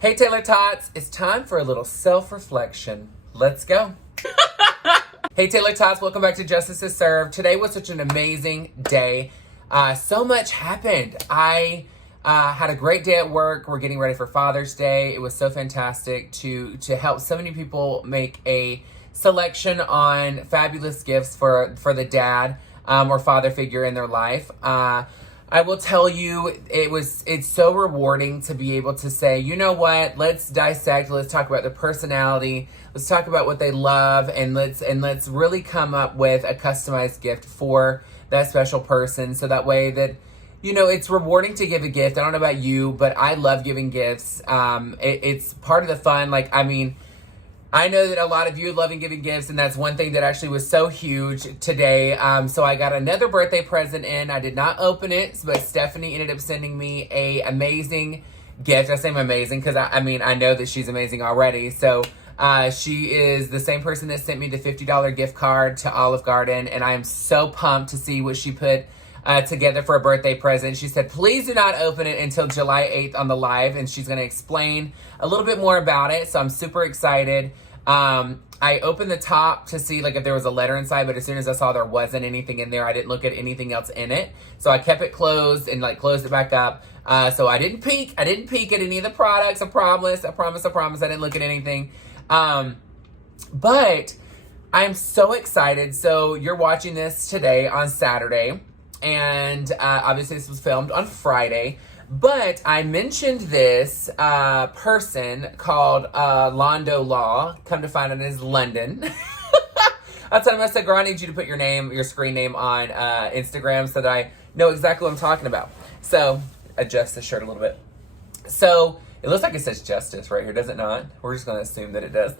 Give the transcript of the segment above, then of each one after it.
Hey Taylor-tots, it's time for a little self-reflection. Let's go. Hey Taylor-tots, welcome back to Justice is Served. Today was such an amazing day. So much happened. I had a great day at work. We're getting ready for Father's Day. It was so fantastic to help so many people make a selection on fabulous gifts for the dad or father figure in their life. I will tell you, it's so rewarding to be able to say, you know what, let's dissect, let's talk about their personality, let's talk about what they love, and let's really come up with a customized gift for that special person. So that way that, you know, it's rewarding to give a gift. I don't know about you, but I love giving gifts. It's part of the fun. Like, I mean, I know that a lot of you loving giving gifts, and that's one thing that actually was so huge today. So I got another birthday present in. I did not open it, but Stephanie ended up sending me a amazing gift. I say amazing because I mean, I know that she's amazing already. So she is the same person that sent me the $50 gift card to Olive Garden, and I am so pumped to see what she put together for a birthday present. She said, please do not open it until July 8th on the live, and she's going to explain a little bit more about it. So I'm super excited. I opened the top to see like if there was a letter inside, but as soon as I saw there wasn't anything in there, I didn't look at anything else in it. So I kept it closed and like closed it back up. So I didn't peek at any of the products. I promise. I didn't look at anything. But I'm so excited. So you're watching this today on Saturday. And obviously this was filmed on Friday, but I mentioned this person called Londo Law. Come to find out it is London. I told him, I said, girl, I need you to put your screen name on Instagram so that I know exactly what I'm talking about. So adjust the shirt a little bit. So it looks like it says justice right here, does it not? We're just going to assume that it does.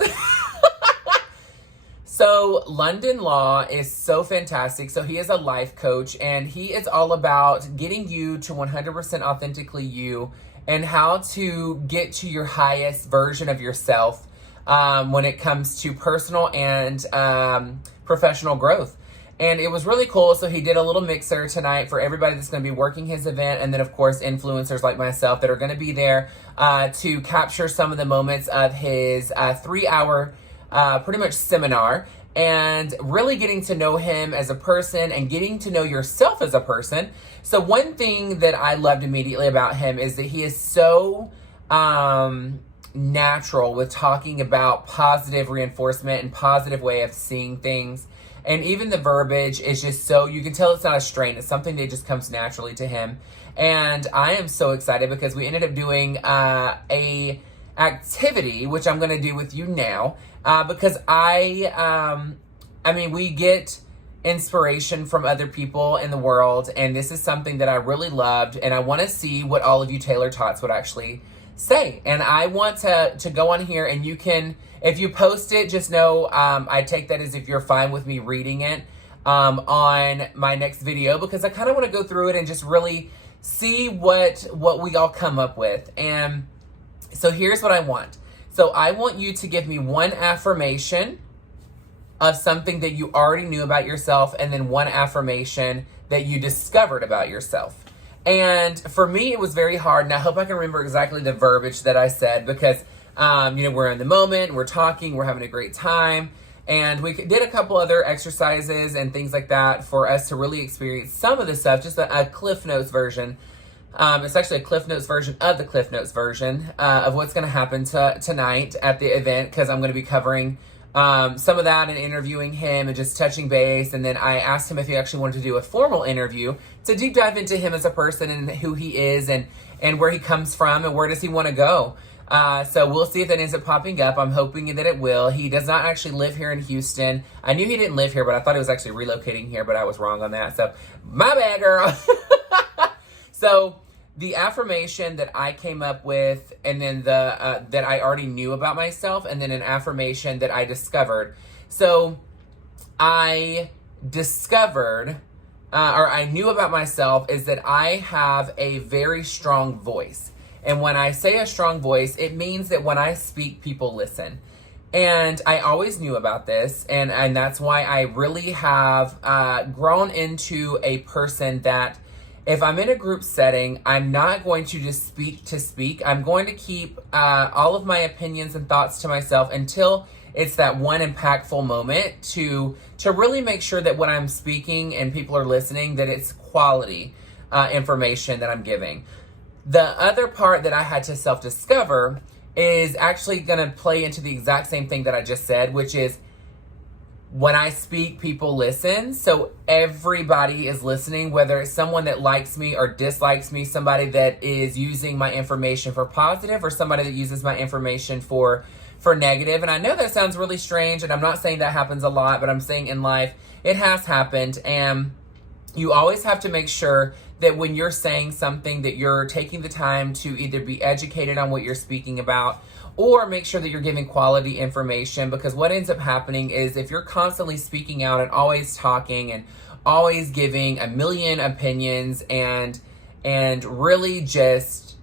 So London Law is so fantastic. So he is a life coach, and he is all about getting you to 100% authentically you and how to get to your highest version of yourself when it comes to personal and professional growth. And it was really cool. So he did a little mixer tonight for everybody that's going to be working his event. And then, of course, influencers like myself that are going to be there to capture some of the moments of his 3-hour pretty much seminar, and really getting to know him as a person and getting to know yourself as a person. So one thing that I loved immediately about him is that he is so natural with talking about positive reinforcement and positive way of seeing things. And even the verbiage is just so, you can tell it's not a strain. It's something that just comes naturally to him. And I am so excited because we ended up doing a activity, which I'm going to do with you now, because I mean, we get inspiration from other people in the world, and this is something that I really loved, and I want to see what all of you Taylor-tots would actually say. And I want to go on here, and you can, if you post it, just know I take that as if you're fine with me reading it on my next video, because I kind of want to go through it and just really see what we all come up with. And so here's what I want. So I want you to give me one affirmation of something that you already knew about yourself, and then one affirmation that you discovered about yourself. And for me, it was very hard, and I hope I can remember exactly the verbiage that I said, because, you know, we're in the moment, we're talking, we're having a great time, and we did a couple other exercises and things like that for us to really experience some of the stuff, just a Cliff Notes version. It's actually a Cliff Notes version of the Cliff Notes version of what's going to happen tonight at the event, because I'm going to be covering some of that and interviewing him and just touching base. And then I asked him if he actually wanted to do a formal interview to deep dive into him as a person and who he is and where he comes from and where does he want to go. So we'll see if that ends up popping up. I'm hoping that it will. He does not actually live here in Houston. I knew he didn't live here, but I thought he was actually relocating here, but I was wrong on that. So my bad, girl. So the affirmation that I came up with, and then the that I already knew about myself, and then an affirmation that I discovered. So I discovered, or I knew about myself, is that I have a very strong voice. And when I say a strong voice, it means that when I speak, people listen. And I always knew about this, and that's why I really have grown into a person that if I'm in a group setting, I'm not going to just speak to speak. I'm going to keep all of my opinions and thoughts to myself until it's that one impactful moment to really make sure that when I'm speaking and people are listening, that it's quality information that I'm giving. The other part that I had to self-discover is actually going to play into the exact same thing that I just said, which is when I speak, people listen. So everybody is listening, whether it's someone that likes me or dislikes me, somebody that is using my information for positive or somebody that uses my information for negative. And I know that sounds really strange, and I'm not saying that happens a lot, but I'm saying in life, it has happened. And you always have to make sure that when you're saying something that you're taking the time to either be educated on what you're speaking about or make sure that you're giving quality information, because what ends up happening is if you're constantly speaking out and always talking and always giving a million opinions and really just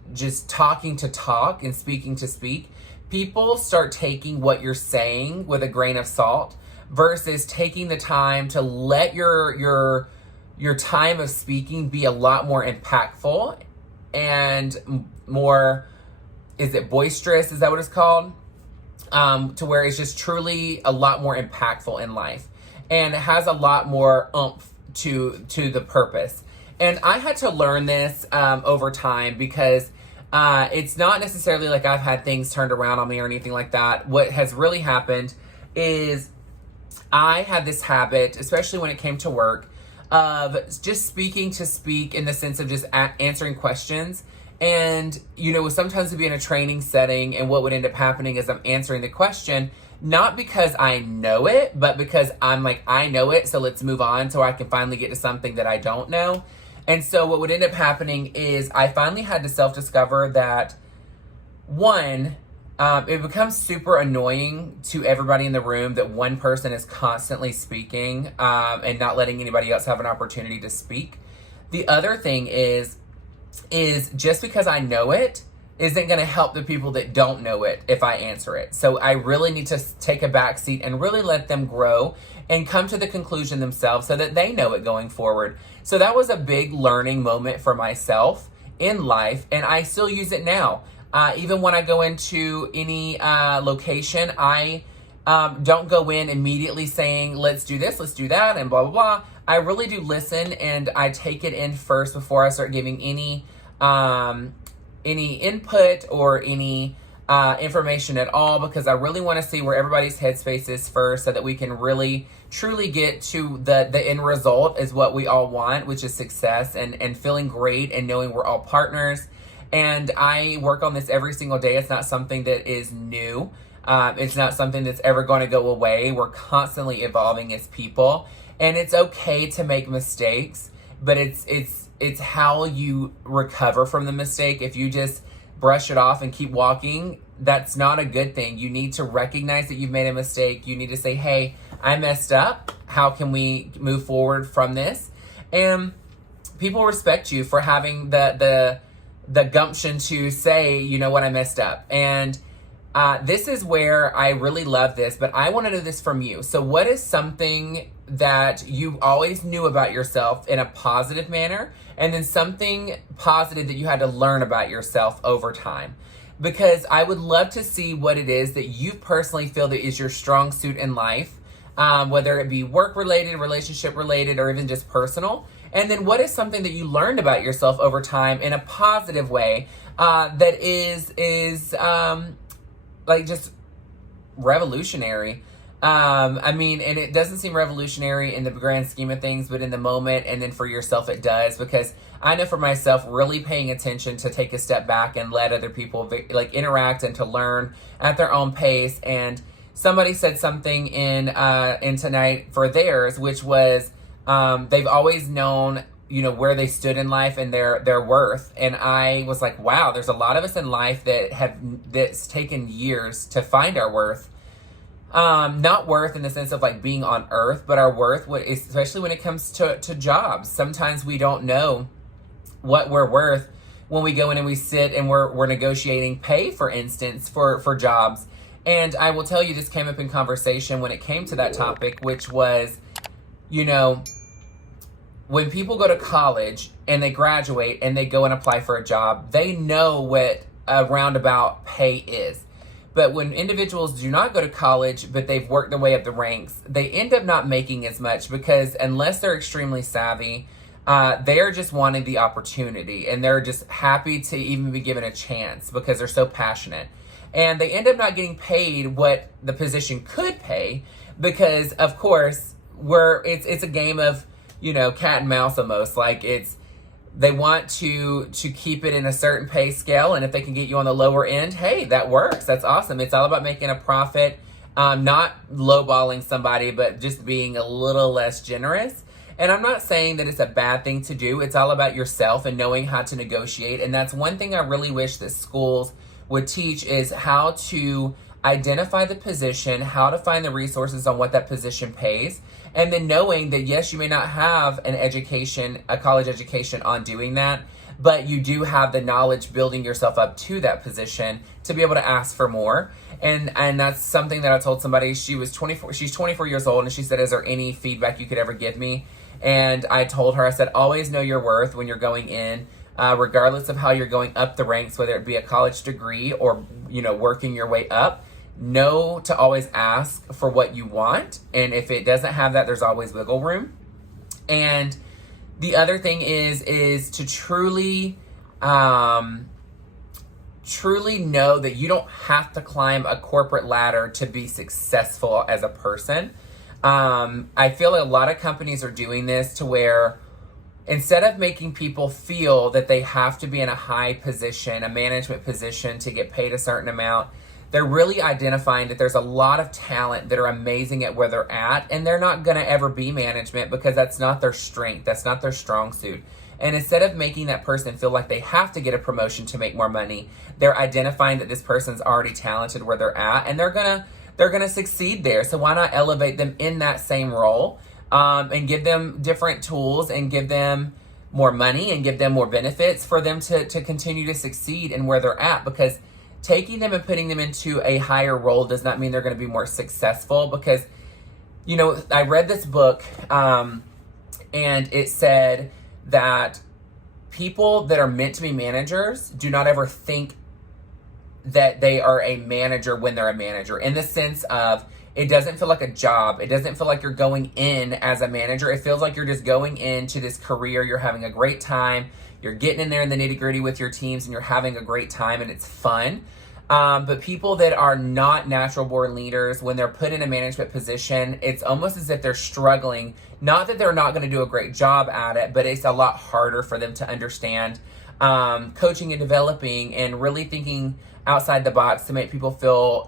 talking to talk and speaking to speak, people start taking what you're saying with a grain of salt versus taking the time to let your time of speaking be a lot more impactful and more, is it boisterous? Is that what it's called? To where it's just truly a lot more impactful in life. And it has a lot more oomph to the purpose. And I had to learn this over time because it's not necessarily like I've had things turned around on me or anything like that. What has really happened is I had this habit, especially when it came to work, of just speaking to speak in the sense of just answering questions. And, sometimes it'd be in a training setting, and what would end up happening is I'm answering the question, not because I know it, but because I'm like, I know it, so let's move on so I can finally get to something that I don't know. And so what would end up happening is I finally had to self-discover that, one, it becomes super annoying to everybody in the room that one person is constantly speaking and not letting anybody else have an opportunity to speak. The other thing is just because I know it isn't going to help the people that don't know it if I answer it. So I really need to take a back seat and really let them grow and come to the conclusion themselves so that they know it going forward. So that was a big learning moment for myself in life, and I still use it now. Even when I go into any location, I don't go in immediately saying, let's do this, let's do that, and blah, blah, blah. I really do listen, and I take it in first before I start giving any input or any information at all, because I really want to see where everybody's headspace is first so that we can really truly get to the end result is what we all want, which is success and feeling great and knowing we're all partners. And I work on this every single day. It's not something that is new. It's not something that's ever going to go away. We're constantly evolving as people, and it's okay to make mistakes, but it's how you recover from the mistake. If you just brush it off and keep walking, that's not a good thing. You need to recognize that you've made a mistake. You need to say, hey, I messed up. How can we move forward from this? And people respect you for having the gumption to say, you know what, I messed up. And this is where I really love this, but I want to know this from you. So what is something that you always knew about yourself in a positive manner, and then something positive that you had to learn about yourself over time? Because I would love to see what it is that you personally feel that is your strong suit in life, whether it be work-related, relationship-related, or even just personal. And then what is something that you learned about yourself over time in a positive way that is like just revolutionary. And it doesn't seem revolutionary in the grand scheme of things, but in the moment and then for yourself it does, because I know for myself, really paying attention to take a step back and let other people interact and to learn at their own pace. And somebody said something in tonight for theirs, which was they've always known, where they stood in life and their worth. And I was like, wow, there's a lot of us in life that's taken years to find our worth. Not worth in the sense of like being on earth, but our worth, especially when it comes to jobs. Sometimes we don't know what we're worth when we go in and we sit and we're negotiating pay, for instance, for jobs. And I will tell you, this came up in conversation when it came to that topic, which was, when people go to college and they graduate and they go and apply for a job, they know what a roundabout pay is. But when individuals do not go to college, but they've worked their way up the ranks, they end up not making as much because unless they're extremely savvy, they're just wanting the opportunity and they're just happy to even be given a chance because they're so passionate. And they end up not getting paid what the position could pay because, of course, it's a game of, cat and mouse almost. Like they want to keep it in a certain pay scale, and if they can get you on the lower end, hey, that works. That's awesome. It's all about making a profit, not lowballing somebody, but just being a little less generous. And I'm not saying that it's a bad thing to do. It's all about yourself and knowing how to negotiate. And that's one thing I really wish that schools would teach is how to identify the position, how to find the resources on what that position pays, and then knowing that yes, you may not have an education, a college education on doing that, but you do have the knowledge building yourself up to that position to be able to ask for more. And that's something that I told somebody. She's 24 years old, and she said, is there any feedback you could ever give me? And I told her, I said, always know your worth when you're going in, regardless of how you're going up the ranks, whether it be a college degree or, working your way up. Know to always ask for what you want, and if it doesn't have that, there's always wiggle room. And the other thing is to truly know that you don't have to climb a corporate ladder to be successful as a person. I feel like a lot of companies are doing this to where instead of making people feel that they have to be in a high position, a management position to get paid a certain amount, they're really identifying that there's a lot of talent that are amazing at where they're at, and they're not going to ever be management because that's not their strength. That's not their strong suit. And instead of making that person feel like they have to get a promotion to make more money, they're identifying that this person's already talented where they're at, and they're gonna succeed there. So why not elevate them in that same role, and give them different tools and give them more money and give them more benefits for them to continue to succeed in where they're at? Because taking them and putting them into a higher role does not mean they're going to be more successful. Because, I read this book, and it said that people that are meant to be managers do not ever think that they are a manager when they're a manager, in the sense of it doesn't feel like a job. It doesn't feel like you're going in as a manager. It feels like you're just going into this career. You're having a great time. You're getting in there in the nitty gritty with your teams and you're having a great time and it's fun. But people that are not natural born leaders, when they're put in a management position, it's almost as if they're struggling. Not that they're not going to do a great job at it, but it's a lot harder for them to understand coaching and developing and really thinking outside the box to make people feel,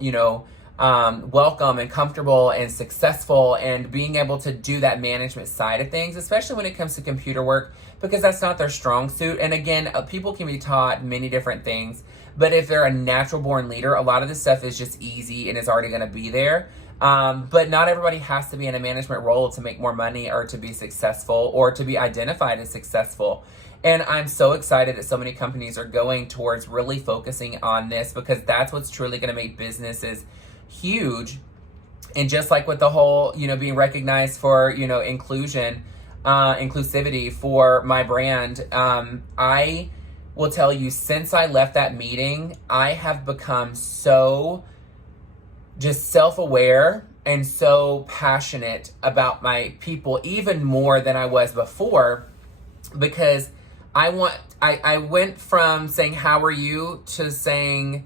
welcome and comfortable and successful, and being able to do that management side of things, especially when it comes to computer work, because that's not their strong suit. And again, people can be taught many different things, but if they're a natural born leader, a lot of this stuff is just easy and is already going to be there. But not everybody has to be in a management role to make more money or to be successful or to be identified as successful. And I'm so excited that so many companies are going towards really focusing on this, because that's what's truly going to make businesses huge. And just like with the whole, being recognized for, inclusivity for my brand, I will tell you, since I left that meeting, I have become so just self-aware and so passionate about my people, even more than I was before, because I went from saying, how are you, to saying,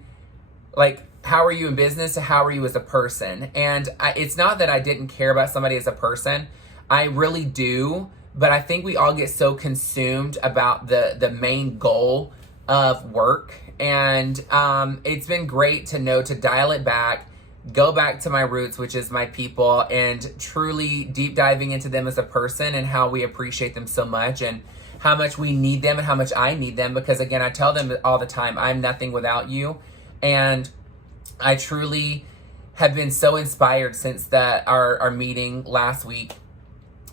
like, how are you in business, to how are you as a person? And it's not that I didn't care about somebody as a person. I really do. But I think we all get so consumed about the main goal of work. And it's been great to know to dial it back, go back to my roots, which is my people, and truly deep diving into them as a person and how we appreciate them so much and how much we need them and how much I need them. Because again, I tell them all the time, I'm nothing without you. And I truly have been so inspired since our meeting last week,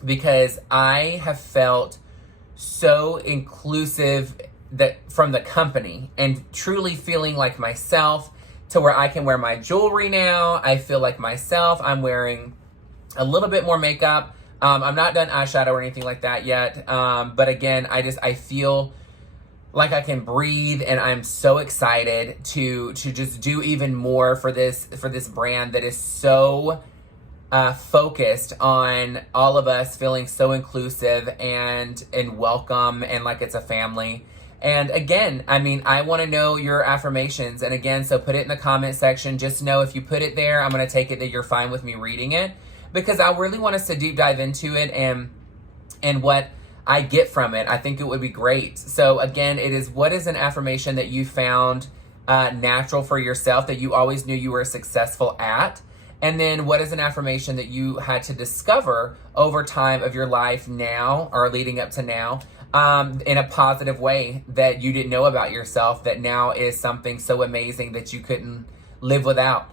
because I have felt so inclusive from the company, and truly feeling like myself, to where I can wear my jewelry now. I feel like myself. I'm wearing a little bit more makeup, I'm not done eyeshadow or anything like that yet. But again, I feel like I can breathe, and I'm so excited to just do even more for this brand that is so focused on all of us feeling so inclusive and welcome, and like it's a family. And again, I mean, I want to know your affirmations. And again, so put it in the comment section. Just know if you put it there, I'm going to take it that you're fine with me reading it, because I really want us to deep dive into it and what I get from it. I think it would be great. So again, it is, what is an affirmation that you found natural for yourself, that you always knew you were successful at? And then what is an affirmation that you had to discover over time of your life now, or leading up to now, in a positive way, that you didn't know about yourself, that now is something so amazing that you couldn't live without?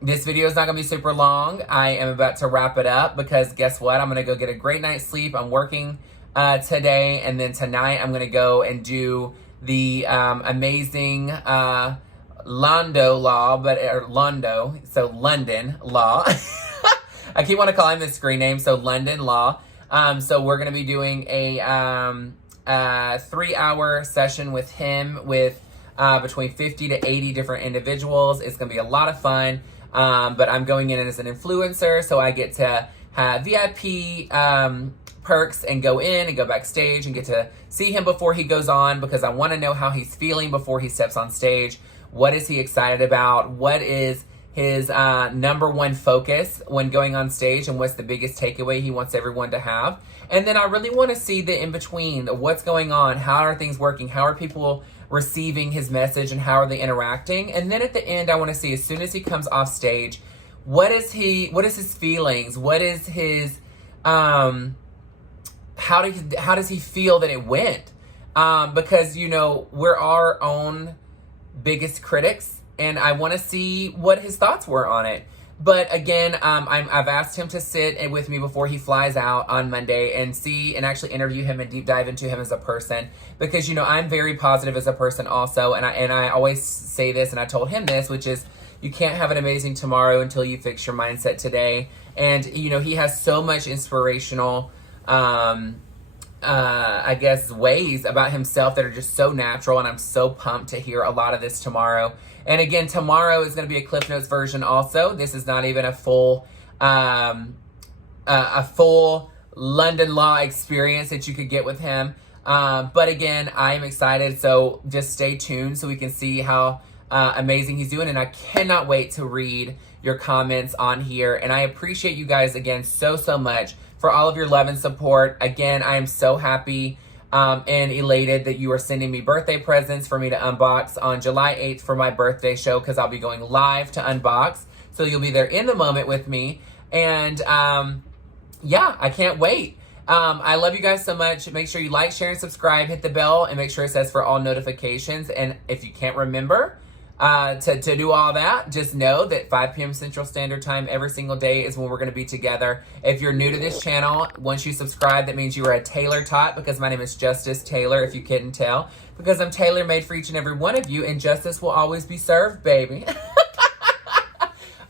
This video is not gonna be super long. I am about to wrap it up, because guess what? I'm gonna go get a great night's sleep. I'm working today, and then tonight I'm gonna go and do the amazing London Law, so London Law. I keep wanting to call him the screen name, so London Law. So we're gonna be doing a 3-hour session with him, with between 50 to 80 different individuals. It's gonna be a lot of fun. But I'm going in as an influencer, so I get to have VIP perks and go in and go backstage and get to see him before he goes on, because I want to know how he's feeling before he steps on stage. What is he excited about? What is his number one focus when going on stage, and what's the biggest takeaway he wants everyone to have? And then I really want to see the in-between, what's going on, how are things working, how are people receiving his message, and how are they interacting? And then at the end, I want to see, as soon as he comes off stage, what is his feelings? What is his, how does he feel that it went? Because, you know, we're our own biggest critics, and I want to see what his thoughts were on it. But again, I've asked him to sit with me before he flies out on Monday and see and actually interview him and deep dive into him as a person, because, you know, I'm very positive as a person also, and I always say this, and I told him this, which is, you can't have an amazing tomorrow until you fix your mindset today. And, you know, he has so much inspirational I guess, ways about himself that are just so natural, and I'm so pumped to hear a lot of this tomorrow. And again, tomorrow is going to be a Cliff Notes version also. This is not even a full London Law experience that you could get with him. But again, I am excited, so just stay tuned so we can see how amazing he's doing. And I cannot wait to read your comments on here. And I appreciate you guys again so much for all of your love and support. Again, I am so happy and elated that you are sending me birthday presents for me to unbox on July 8th for my birthday show, because I'll be going live to unbox. So you'll be there in the moment with me. And yeah, I can't wait. I love you guys so much. Make sure you like, share, and subscribe. Hit the bell and make sure it says for all notifications. And if you can't remember to do all that, just know that 5 p.m. Central Standard Time every single day is when we're going to be together. If you're new to this channel, once you subscribe, that means you are a Taylor-tot, because my name is Justice Taylor, if you couldn't tell, because I'm tailor-made for each and every one of you, and justice will always be served, baby.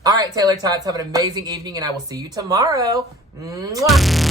All right, Taylor-tots, have an amazing evening, and I will see you tomorrow. Mwah!